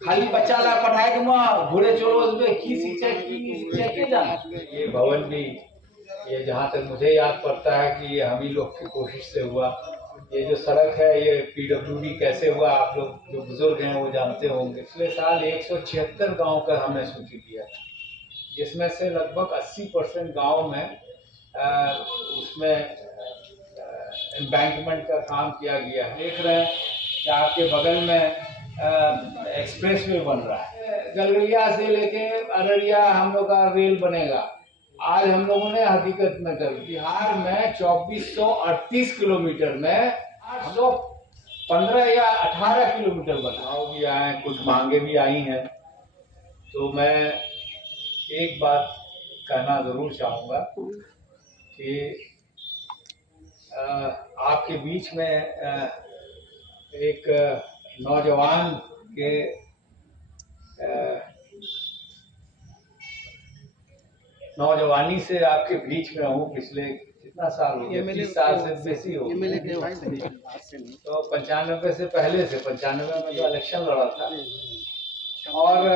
खाली बच्चा ला पढ़ाए के वहाँ घोड़े चलो उसमें की शिक्षा के जाना। ये भवन भी, ये जहाँ तक मुझे याद पड़ता है कि ये हम ही लोग की कोशिश से हुआ। ये जो सड़क है ये पीडब्ल्यूडी कैसे हुआ, आप लोग जो बुजुर्ग हैं वो जानते होंगे। पिछले साल 176 गांव का हमने सूची दिया था, जिसमें से लगभग 80% गाँव में उसमें एम्बैंकमेंट का काम किया गया है। देख रहे हैं कि आपके बगल में एक्सप्रेस वे बन रहा है, गलगलिया से लेके अररिया हम लोग का रेल बनेगा। आज हम लोगों ने हकीकत में कर बिहार में 2438 किलोमीटर में हम लोग 15 या 18 किलोमीटर बनाओ भी आए, कुछ मांगे भी आई हैं। तो मैं एक बात कहना जरूर चाहूँगा कि आपके बीच में एक नौजवान के नौजवानी से आपके बीच में हूँ। पिछले कितना साल हो गया, 30 साल से बेसी हो गया। तो 95 से पहले से 95 में जो इलेक्शन लड़ा था, और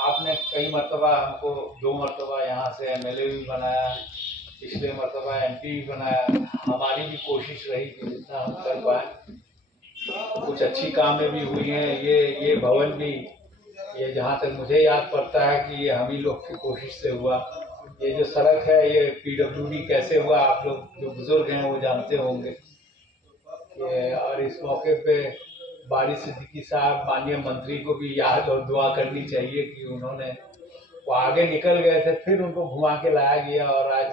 आपने कई मरतबा हमको 2 मरतबा यहाँ से एमएलए भी बनाया, पिछले मरतबा एमपी भी बनाया। हमारी भी कोशिश रही कि जितना हम कर पाए। कुछ अच्छी कामें भी हुई हैं। ये भवन भी, ये जहाँ तक मुझे याद पड़ता है कि ये हम ही लोग की कोशिश से हुआ। ये जो सड़क है ये पीडब्ल्यूडी कैसे हुआ, आप लोग जो बुजुर्ग हैं वो जानते होंगे। और इस मौके पे बारिश सिद्दीकी साहब माननीय मंत्री को भी याद और दुआ करनी चाहिए कि उन्होंने, वो आगे निकल गए थे, फिर उनको घुमा के लाया गया और आज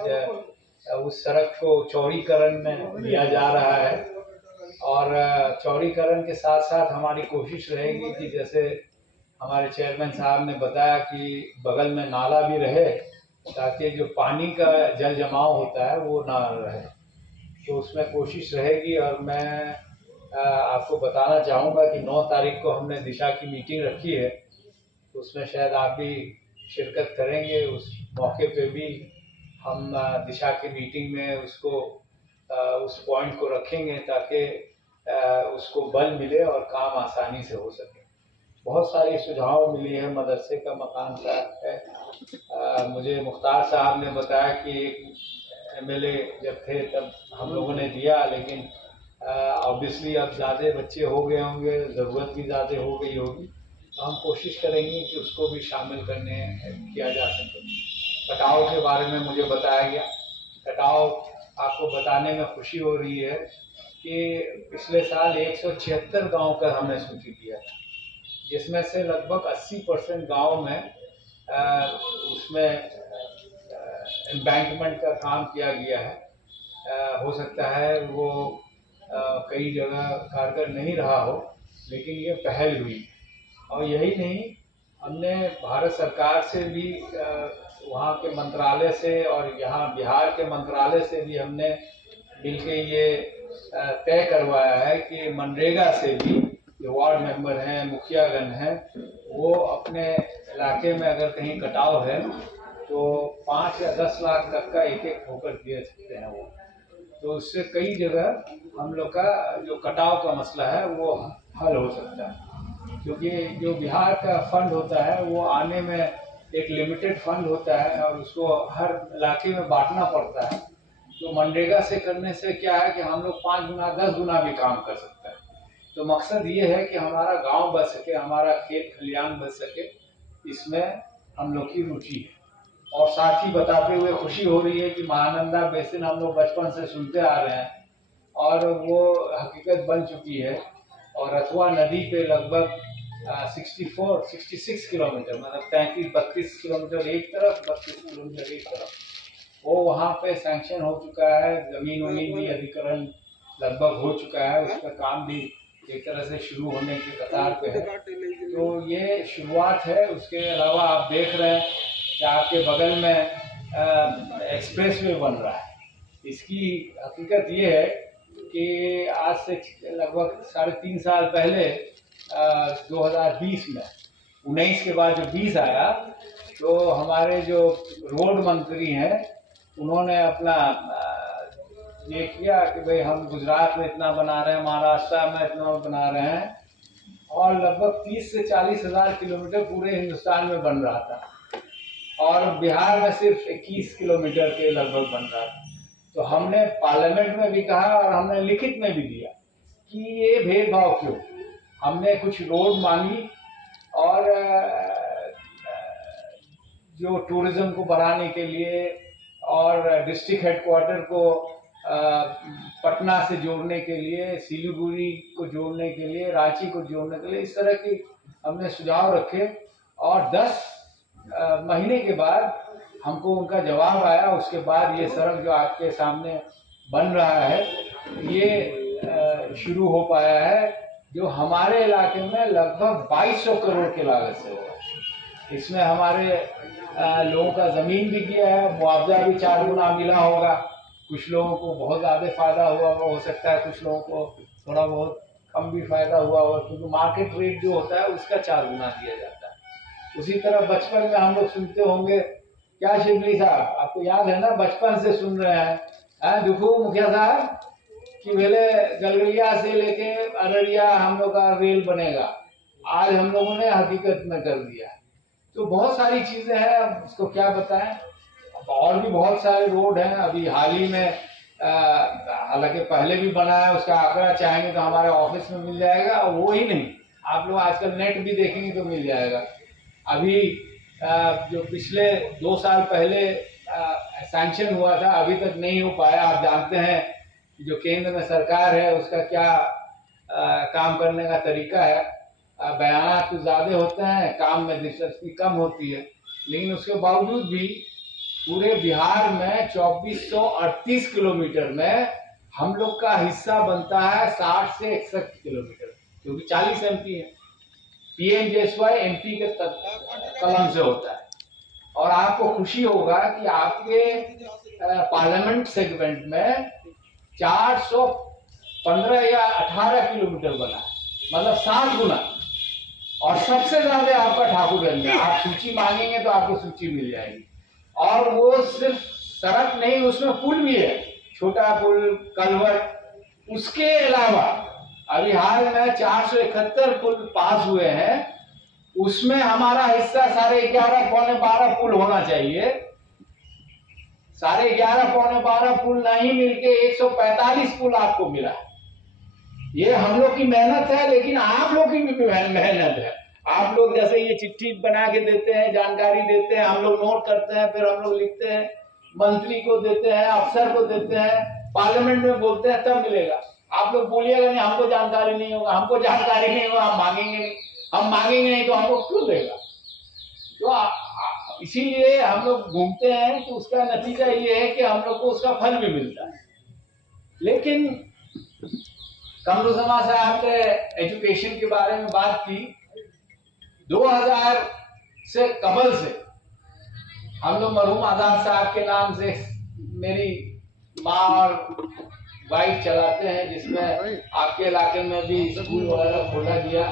उस सड़क को चौड़ीकरण में लिया जा रहा है। और चौड़ीकरण के साथ साथ हमारी कोशिश रहेगी कि जैसे हमारे चेयरमैन साहब ने बताया कि बगल में नाला भी रहे, ताकि जो पानी का जल जमाव होता है वो ना रहे। तो उसमें कोशिश रहेगी। और मैं आपको बताना चाहूँगा कि 9 तारीख को हमने दिशा की मीटिंग रखी है, तो उसमें शायद आप भी शिरकत करेंगे। उस मौके पे भी हम दिशा की मीटिंग में उसको उस पॉइंट को रखेंगे ताकि उसको बल मिले और काम आसानी से हो सके। बहुत सारी सुझाव मिली है। मदरसे का मकान का है। मुझे मुख्तार साहब ने बताया कि एमएलए जब थे तब हम लोगों ने दिया, लेकिन ऑब्वियसली अब ज़्यादा बच्चे हो गए होंगे, ज़रूरत भी ज़्यादा हो गई होगी। तो हम कोशिश करेंगे कि उसको भी शामिल किया जा सके। कटाव के बारे में मुझे बताया गया। कटाव आपको बताने में खुशी हो रही है कि पिछले साल 176 गांव का हमने सूची दिया था, जिसमें से लगभग 80% गाँव में उसमें एम्बैंकमेंट का काम किया गया है। हो सकता है वो कई जगह कारगर नहीं रहा हो, लेकिन ये पहल हुई। और यही नहीं, हमने भारत सरकार से भी, वहाँ के मंत्रालय से और यहाँ बिहार के मंत्रालय से भी हमने मिलके ये तय करवाया है कि मनरेगा से भी जो वार्ड मेंबर हैं, मुखियागण हैं, वो अपने इलाके में अगर कहीं कटाव है तो 5 या 10 लाख तक का एक ठोकर दे सकते हैं वो। तो उससे कई जगह हम लोग का जो कटाव का मसला है वो हल हो सकता है। क्योंकि जो बिहार का फंड होता है वो आने में एक लिमिटेड फंड होता है और उसको हर इलाके में बांटना पड़ता है। तो मनरेगा से करने से क्या है कि हम लोग 5 गुना 10 गुना भी काम कर सकते हैं। तो मकसद ये है कि हमारा गांव बच सके, हमारा खेत खलियान बच सके, इसमें हम लोग की रुचि है। और साथ ही बताते हुए खुशी हो रही है कि महानंदा बेसिन हम लोग बचपन से सुनते आ रहे हैं और वो हकीकत बन चुकी है। और रथुआ नदी पे लगभग 66 किलोमीटर, मतलब 33-32 किलोमीटर एक तरफ, 32 किलोमीटर एक तरफ, वो वहाँ पे सैंक्शन हो चुका है। जमीन वमीन भी अधिकरण लगभग हो चुका है, उसका काम भी एक तरह से शुरू होने की कतार पे है। तो ये शुरुआत है। उसके अलावा आप देख रहे हैं कि आपके बगल में एक्सप्रेस वे बन रहा है। इसकी हकीकत ये है कि आज से लगभग 3.5 साल पहले 2020 में 19 के बाद जो 20 आया, तो हमारे जो रोड मंत्री हैं उन्होंने अपना ये किया कि भाई हम गुजरात में इतना बना रहे हैं, महाराष्ट्र में इतना बना रहे हैं, और लगभग 30 से 40 हज़ार किलोमीटर पूरे हिंदुस्तान में बन रहा था और बिहार में सिर्फ 21 किलोमीटर के लगभग बन रहा था। तो हमने पार्लियामेंट में भी कहा और हमने लिखित में भी दिया कि ये भेदभाव क्यों। हमने कुछ रोड मांगी और जो टूरिज्म को बढ़ाने के लिए और डिस्ट्रिक्ट हेडक्वार्टर को पटना से जोड़ने के लिए, सिलीगुड़ी को जोड़ने के लिए, रांची को जोड़ने के लिए, इस तरह की हमने सुझाव रखे और 10 महीने के बाद हमको उनका जवाब आया। उसके बाद ये सड़क जो आपके सामने बन रहा है ये शुरू हो पाया है, जो हमारे इलाके में लगभग 2200 करोड़ के लागत से होगा। इसमें हमारे लोगों का ज़मीन भी गया है, मुआवजा भी 4 गुना मिला होगा। कुछ लोगों को बहुत ज़्यादा फ़ायदा हुआ हो सकता है, कुछ लोगों को थोड़ा बहुत कम भी फ़ायदा हुआ होगा, क्योंकि मार्केट रेट जो होता है उसका 4 गुना दिया जाता है। उसी तरह बचपन में हम लोग सुनते होंगे, क्या शिवली साहब आपको याद है ना, बचपन से सुन रहे हैं दुखू मुखिया साहब कि पहले गलगलिया से लेके अररिया हम लोग का रेल बनेगा। आज हम लोगों ने हकीकत में कर दिया। तो बहुत सारी चीज़ें हैं, अब उसको क्या बताएं। और भी बहुत सारे रोड हैं। अभी हाल ही में हालांकि पहले भी बना है, उसका आंकड़ा चाहेंगे तो हमारे ऑफिस में मिल जाएगा। और वो ही नहीं, आप लोग आजकल नेट भी देखेंगे तो मिल जाएगा। अभी जो पिछले 2 साल पहले सैंक्शन हुआ था, अभी तक नहीं हो पाया। आप जानते हैं कि जो केंद्र में सरकार है उसका क्या काम करने का तरीका है। बयान कुछ ज़्यादा होते हैं, काम में दिलचस्पी कम होती है। लेकिन उसके बावजूद भी पूरे बिहार में 2438 किलोमीटर में हम लोग का हिस्सा बनता है 60 से 61 किलोमीटर, क्योंकि 40 MP है। PMGSY MP के कलम से होता है। और आपको खुशी होगा कि आपके पार्लियामेंट सेगमेंट में 415 या 18 किलोमीटर बना है, मतलब 7 गुना। और सबसे ज्यादा आपका ठाकुरगंज में। आप सूची मांगेंगे तो आपको सूची मिल जाएगी। और वो सिर्फ सड़क नहीं, उसमें पुल भी है, छोटा पुल, कलवर्ट। उसके अलावा अभी हाल में 471 पुल पास हुए हैं। उसमें हमारा हिस्सा 11.5 पौने 12 पुल होना चाहिए। 11.5 पौने 12 पुल नहीं मिलके 145 पुल आपको मिला। ये हम लोग की मेहनत है, लेकिन आप लोग की भी मेहनत है। आप लोग जैसे ये चिट्ठी बना के देते हैं, जानकारी देते हैं, हम लोग नोट करते हैं, फिर हम लोग लिखते हैं, मंत्री को देते हैं, अफसर को देते हैं, पार्लियामेंट में बोलते हैं, तब मिलेगा। आप लोग बोलिएगा नहीं हमको जानकारी नहीं होगा, हमको जानकारी नहीं होगा, हम मांगेंगे नहीं। हम मांगेंगे नहीं तो हमको क्यों देगा? तो इसीलिए हम लोग घूमते हैं, तो उसका नतीजा ये है कि हम लोग को उसका फल भी मिलता है। लेकिन कमरुज़्ज़मा साहब ने एजुकेशन के बारे में बात की। 2000 से कबल से हम लोग मरहूम आजाद साहब के नाम से मेरी माँ और बाइक चलाते हैं, जिसमें आपके इलाके में भी स्कूल वगैरह खोला गया,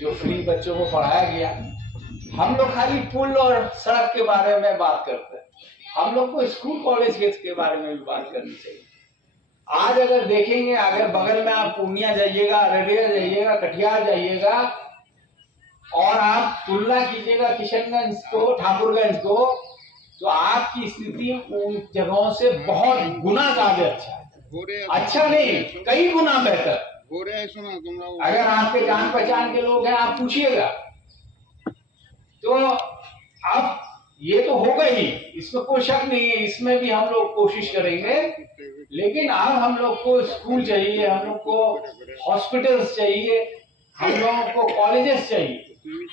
जो फ्री बच्चों को पढ़ाया गया। हम लोग खाली पुल और सड़क के बारे में बात करते हैं, हम लोग को स्कूल कॉलेज के बारे में भी बात करनी चाहिए। आज अगर देखेंगे, अगर बगल में आप पूर्णिया जाइएगा, अररिया जाइएगा, कटिहार जाइएगा और आप तुलना कीजिएगा किशनगंज को, ठाकुरगंज को, तो आपकी स्थिति उन जगहों से बहुत गुना ज्यादा अच्छा है। अच्छा नहीं, कई गुना बेहतर। अगर आपके जान पहचान के लोग हैं, आप पूछिएगा। तो अब ये तो होगा ही, इसमें कोई शक नहीं है, इसमें भी हम लोग कोशिश करेंगे। लेकिन अब हम लोग को स्कूल चाहिए, हम लोग को हॉस्पिटल्स चाहिए, हम लोगों को कॉलेजेस चाहिए,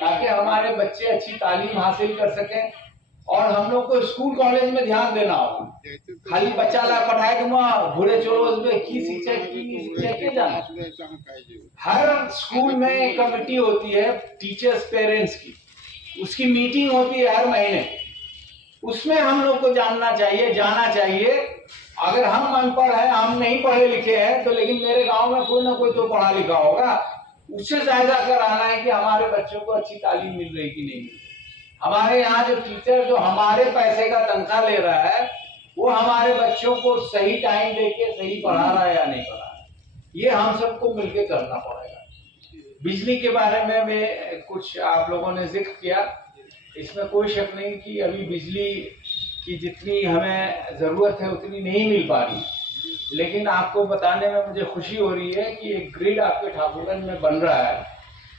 ताकि हमारे बच्चे अच्छी तालीम हासिल कर सकें। और हम लोग को स्कूल कॉलेज में ध्यान देना होगा। खाली बच्चा ला पढ़ाए के वहाँ घुरे चलो उसमें की शिक्षा के जाना। हर स्कूल में एक कमेटी होती है टीचर्स पेरेंट्स की, उसकी मीटिंग होती है हर महीने। उसमें हम लोग को जानना चाहिए, जाना चाहिए। अगर हम अनपढ़ हैं, हम नहीं पढ़े लिखे हैं, तो लेकिन मेरे गांव में कोई ना कोई तो पढ़ा लिखा होगा, उससे जायजा कराना है कि हमारे बच्चों को अच्छी तालीम मिल रही कि नहीं मिल रही। हमारे यहाँ जो टीचर जो हमारे पैसे का तनख्वाह ले रहा है, वो हमारे बच्चों को सही टाइम देके सही पढ़ा रहा है या नहीं पढ़ा रहा है, ये हम सबको मिलकर करना पड़ेगा। बिजली के बारे में भी कुछ आप लोगों ने जिक्र किया। इसमें कोई शक नहीं कि अभी बिजली की जितनी हमें ज़रूरत है उतनी नहीं मिल पा रही, लेकिन आपको बताने में मुझे खुशी हो रही है कि एक ग्रिड आपके ठाकुरगंज में बन रहा है।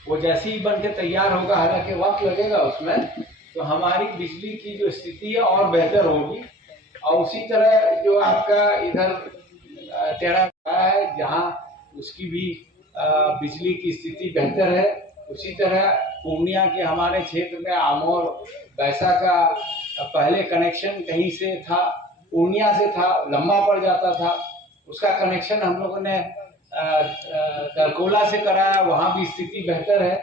वो जैसे ही बन के तैयार होगा, हालांकि वक्त लगेगा उसमें, तो हमारी बिजली की जो स्थिति है और बेहतर होगी। और उसी तरह जो आपका इधर टेढ़ा है, जहाँ उसकी भी बिजली की स्थिति बेहतर है, उसी तरह पूर्णिया के हमारे क्षेत्र में आमोर बैसा का पहले कनेक्शन कहीं से था, पूर्णिया से था, लंबा पड़ जाता था। उसका कनेक्शन हम लोगों ने दरकोला से कराया, वहाँ भी स्थिति बेहतर है।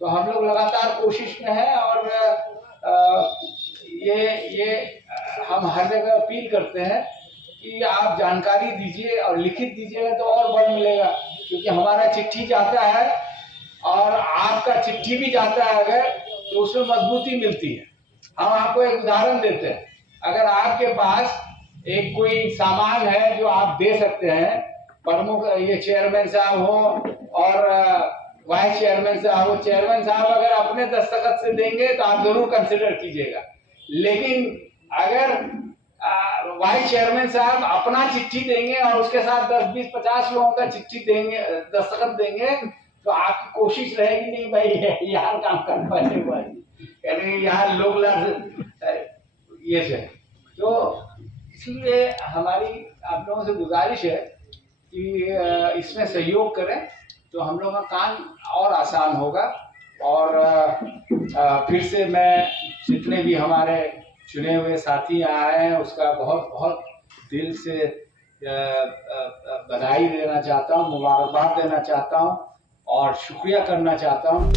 तो हम लोग लगातार कोशिश में है और ये हम हर जगह अपील करते हैं कि आप जानकारी दीजिए और लिखित दीजिएगा तो और बल मिलेगा, क्योंकि हमारा चिट्ठी जाता है और आपका चिट्ठी भी जाता है अगर, तो उसमें मजबूती मिलती है। हम आपको एक उदाहरण देते हैं, अगर आपके पास एक कोई सामान है जो आप दे सकते हैं, प्रमुख ये चेयरमैन साहब हो और वाइस चेयरमैन साहब हो, चेयरमैन साहब अगर अपने दस्तखत से देंगे तो आप जरूर कंसिडर कीजिएगा, लेकिन अगर वाइस चेयरमैन साहब अपना चिट्ठी देंगे और उसके साथ 10, 20, 50 लोगों का चिट्ठी देंगे, दस्तखत देंगे, तो आपकी कोशिश रहेगी नहीं भाई यहाँ काम करने वाले भाई यहाँ लोग ये से। तो इसलिए हमारी आप लोगों से गुजारिश है कि इसमें सहयोग करें तो हम लोगों का काम और आसान होगा। और फिर से मैं जितने भी हमारे चुने हुए साथी आए हैं उसका बहुत बहुत दिल से बधाई देना चाहता हूँ, मुबारकबाद देना चाहता हूँ और शुक्रिया करना चाहता हूँ।